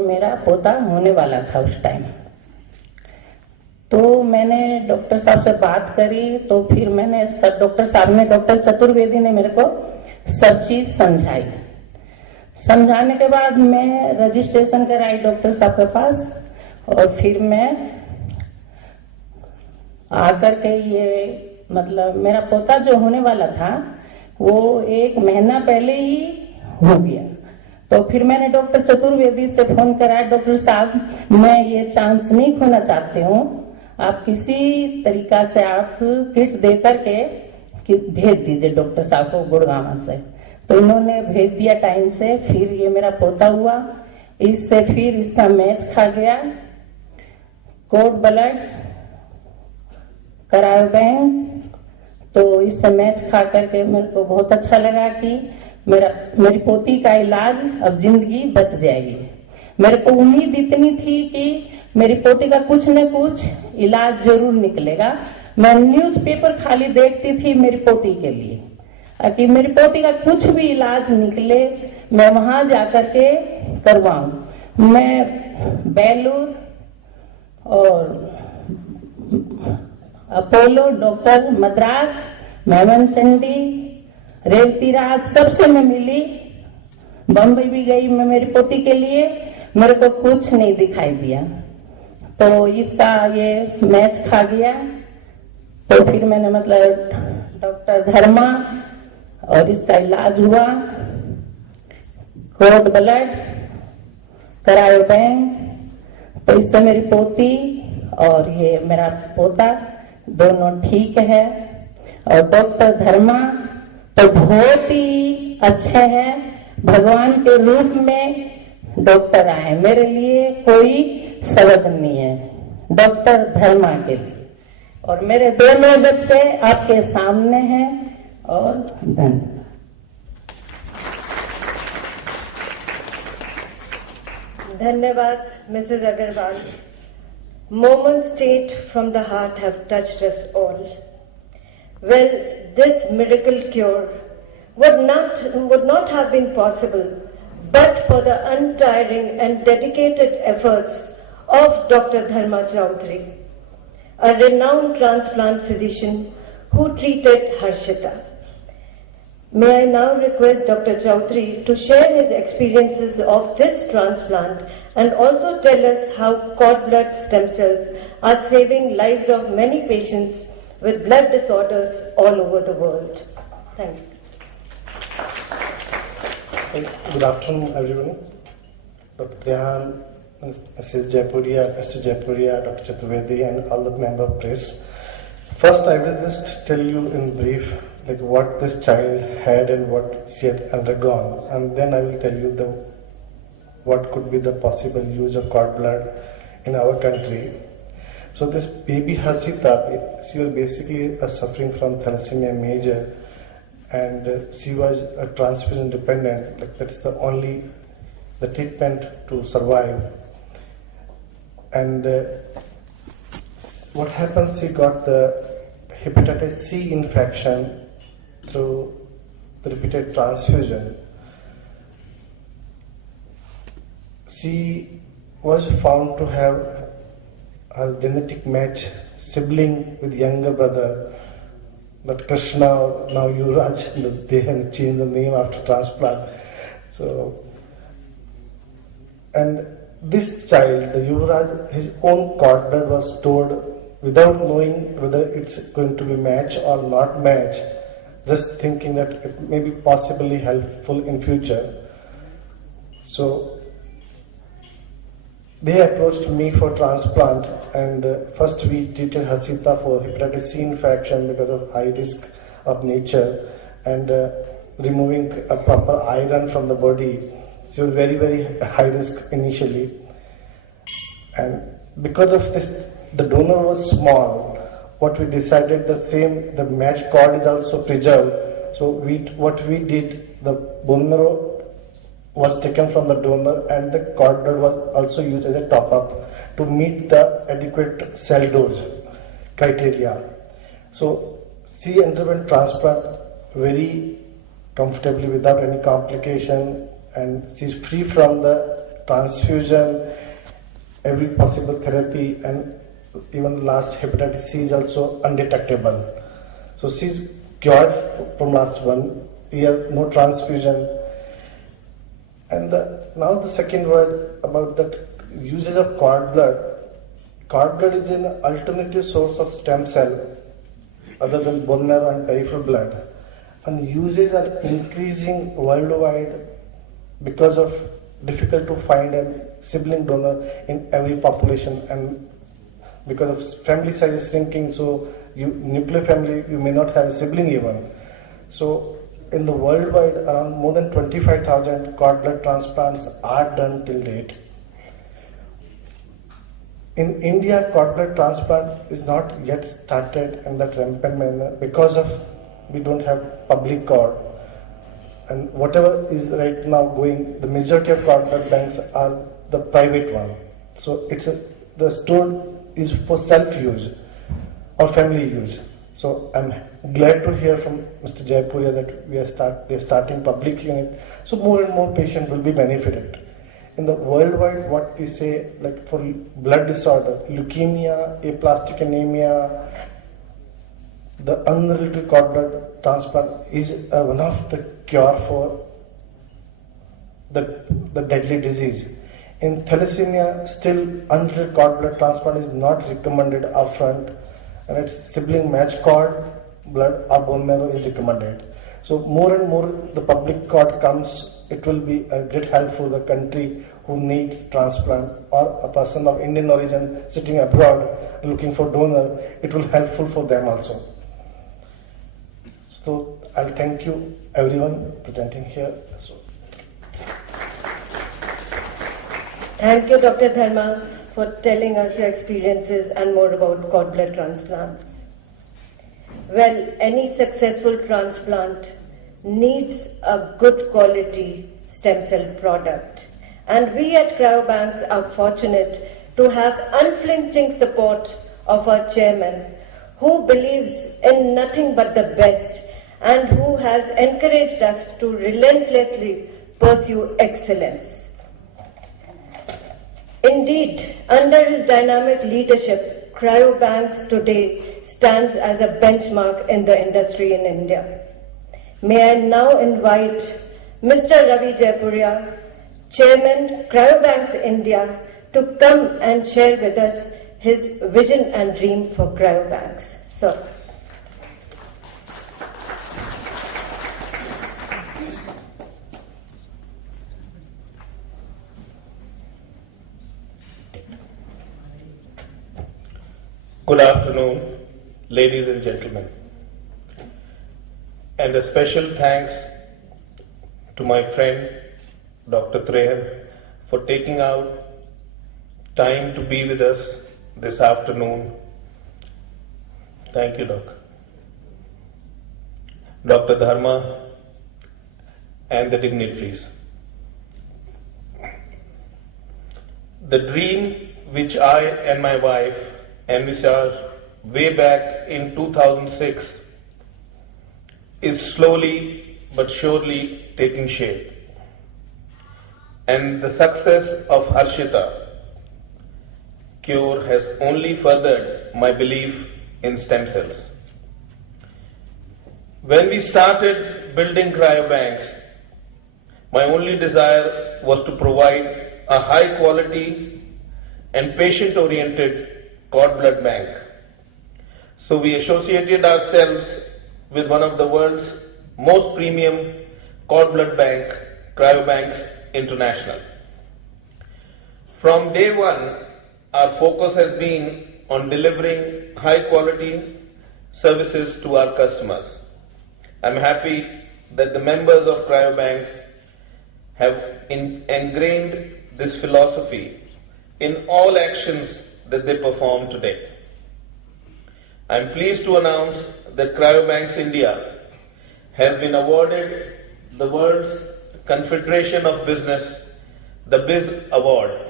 मेरा पोता होने वाला था उस टाइम। तो मैंने डॉक्टर साहब से बात करी, तो फिर मैंने डॉक्टर साहब ने, डॉक्टर चतुर्वेदी ने मेरे को सब चीज समझाई। समझाने के बाद मैं रजिस्ट्रेशन कराई डॉक्टर साहब के पास, और फिर मैं आकर के ये मतलब मेरा पोता जो होने वाला था वो 1 महीना पहले ही हो गया। तो फिर मैंने डॉक्टर चतुर्वेदी से फोन करा, डॉक्टर साहब मैं ये चांस नहीं खोना चाहती हूँ, आप किसी तरीका से आप किट दे करके भेज दीजिए डॉक्टर साहब को गुड़गांव से। तो इन्होंने भेज दिया टाइम से। फिर ये मेरा पोता हुआ, इससे फिर इसका मैच खा गया, कोड ब्लड करायो बैंक। तो इससे मैच खा करके मेरे को बहुत अच्छा लगा कि मेरी पोती का इलाज अब जिंदगी बच जाएगी। मेरे को उम्मीद इतनी थी कि मेरी पोती का कुछ न कुछ इलाज जरूर निकलेगा। मैं न्यूज़पेपर खाली देखती थी मेरी पोती के लिए, कि मेरी पोती का कुछ भी इलाज निकले, मैं वहां जाकर के करवाऊं। मैं बेलूर और अपोलो, डॉक्टर मद्रास, मेमन चंडी, रेवतीराज सबसे मैं मिली। बम्बई भी गई मैं मेरी पोती के लिए, मेरे को कुछ नहीं दिखाई दिया। तो इसका ये मैच खा गया। तो फिर मैंने मतलब डॉक्टर धर्मा और इसका इलाज हुआ, कोड ब्लड करायो बैंक। तो इससे मेरी पोती और ये मेरा पोता दोनों ठीक है। और डॉक्टर धर्मा तो बहुत ही अच्छे हैं, भगवान के रूप में डॉक्टर आए। मेरे लिए कोई शब्द नहीं है डॉक्टर धर्मा के लिए। और मेरे दोनों बच्चे आपके सामने हैं। और धन्यवाद। धन्यवाद Mrs Agarwal. Moments straight from the heart have touched us all. Well, this miracle cure would not have been possible but for the untiring and dedicated efforts of Dr. Dharma Chaudhary, a renowned transplant physician who treated Harshita. May I now request Dr. Chaudhary to share his experiences of this transplant and also tell us how cord blood stem cells are saving lives of many patients with blood disorders all over the world. Thank you. Good afternoon, everyone. Dr. Dhyan, Mrs. Jaipuria, Mr. Jaipuria, Dr. Chaturvedi, and all the member of press. First, I will just tell you in brief like what this child had and what she had undergone, and then I will tell you what could be the possible use of cord blood in our country. So this baby Harshita, she was basically suffering from thalassemia major, and she was a transfusion dependent. Like that is the treatment to survive. And what happened? She got the hepatitis C infection through the repeated transfusion. She was found to have a genetic match sibling with younger brother, but Krishna, now Yuvraj, they have changed the name after transplant. So, and this child, the Yuvraj, his own cord blood was stored without knowing whether it's going to be match or not match, just thinking that it may be possibly helpful in future. So they approached me for transplant, and first we treated Harshita for hepatitis C infection because of high risk of nature, and removing a proper iron from the body. She was very, very high risk initially, and because of this, the donor was small. What we decided, the match cord is also preserved. So what we did, the bone marrow was taken from the donor, and the cord blood was also used as a top-up to meet the adequate cell dose criteria. So she underwent transplant very comfortably without any complication, and she's free from the transfusion, every possible therapy, and even last hepatitis C is also undetectable. So she's cured from last 1 year, no transfusion. And now the second word about that usage of cord blood. Cord blood is an alternative source of stem cell other than bone marrow and peripheral blood. And uses are increasing worldwide because of difficult to find a sibling donor in every population, and because of family size is shrinking, so nuclear family, you may not have a sibling even. So in the worldwide, around more than 25,000 cord blood transplants are done till date. In India, cord blood transplant is not yet started in that rampant manner because of we don't have public cord. And whatever is right now going, the majority of cord blood banks are the private one. So the store is for self-use or family use. So I'm glad to hear from Mr. Jaipuria that they're starting public unit. So more and more patients will be benefited. In the worldwide, what we say, like for blood disorder, leukemia, aplastic anemia, the unrelated cord blood transplant is one of the cure for the deadly disease. In thalassemia, still unrelated cord blood transplant is not recommended upfront, and it's sibling match cord blood or bone marrow is recommended. So more and more the public cord comes, it will be a great help for the country who needs transplant, or a person of Indian origin sitting abroad looking for donor, it will helpful for them also. So I'll thank you everyone presenting here. So. Thank you, Dr. Dharma, for telling us your experiences and more about cord blood transplants. Well, any successful transplant needs a good quality stem cell product. And we at Cryobanks are fortunate to have unflinching support of our chairman, who believes in nothing but the best and who has encouraged us to relentlessly pursue excellence. Indeed, under his dynamic leadership, Cryobanks today stands as a benchmark in the industry in India. May I now invite Mr. Ravi Jaipuria, Chairman, Cryobanks India, to come and share with us his vision and dream for Cryobanks. So, good afternoon, ladies and gentlemen, and a special thanks to my friend Dr. Trehan for taking out time to be with us this afternoon. Thank you, Doc. Dr. Dharma and the dignitaries. The dream which I and my wife envisaged way back in 2006 is slowly but surely taking shape. And the success of Harshita cure has only furthered my belief in stem cells. When we started building cryobanks, my only desire was to provide a high quality and patient-oriented cord blood bank. So we associated ourselves with one of the world's most premium cord blood bank, Cryobanks International. From day one, our focus has been on delivering high quality services to our customers. I'm happy that the members of Cryobanks have ingrained this philosophy in all actions that they perform today. I'm pleased to announce that Cryobanks India has been awarded the world's Confederation of Business, the BIZ Award,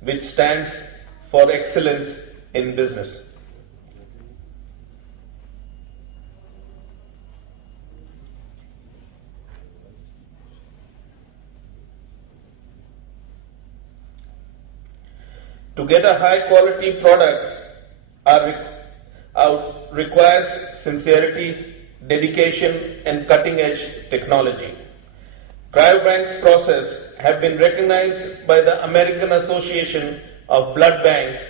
which stands for excellence in business. To get a high quality product requires sincerity, dedication and cutting edge technology. Cryobank's process have been recognized by the American Association of Blood Banks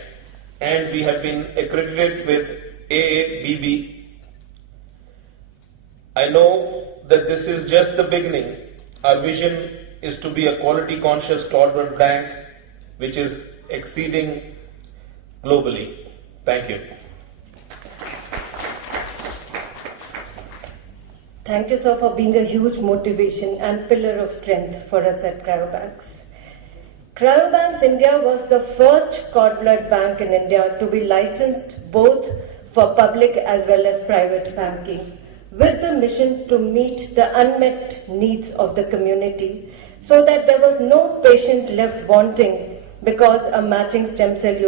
and we have been accredited with AABB. I know that this is just the beginning. Our vision is to be a quality conscious cord blood bank which is exceeding globally. Thank you. Thank you, sir, for being a huge motivation and pillar of strength for us at Cryobanks. Cryobanks India was the first cord blood bank in India to be licensed both for public as well as private banking, with the mission to meet the unmet needs of the community so that there was no patient left wanting because a matching stem cell